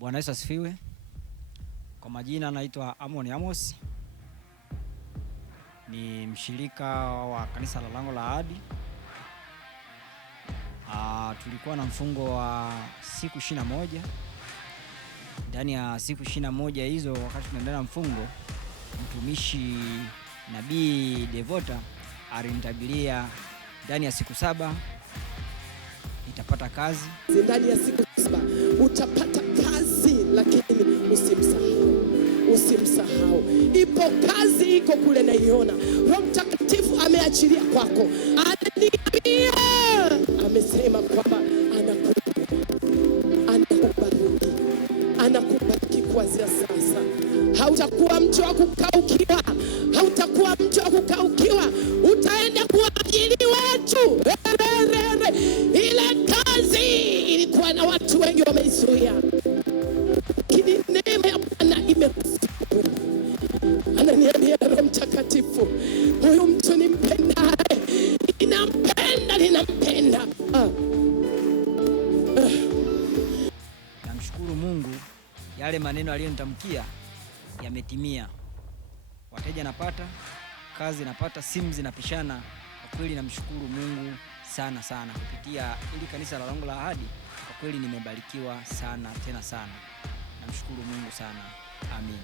Bwana Yesu asifiwe. Kwa majina naitwa Amon Amos. Ni mshirika wa kanisa la Lango la Ahadi. Tulikuwa na mfungo wa siku 21. Ndani ya siku 21 hizo, wakati tunaendelea na mfungo, mtumishi Nabii Devota alinitabiria ndani ya siku 7 nitapata kazi. Ndani ya siku 7 utapata kazi, lakini usimsahau. Ipo kazi iko kule naiona. Roho Mtakatifu ameachilia kwako. Ananiambia, amesema kwamba anakubariki kuanzia sasa. Hautakuwa mtu wa kukaukiwa. Hautakuwa mtu wa kukaukiwa. Utaenda kuajiri watu. Ile kazi ilikuwa na watu wengi wameizuia. Lakini neema ya Bwana imekufikia. Ananiambia Roho Mtakatifu, huyu mtu nimpendaye. Ninampenda. Namshukuru Mungu, yale maneno aliyonitamkia yametimia. Wateja napata, kazi napata, simu zinapishana. Kwa kweli namshukuru Mungu sana sana kupitia ili kanisa la Lango la Ahadi. Kwa kweli nimebarikiwa sana tena sana. Namshukuru Mungu sana. Amin.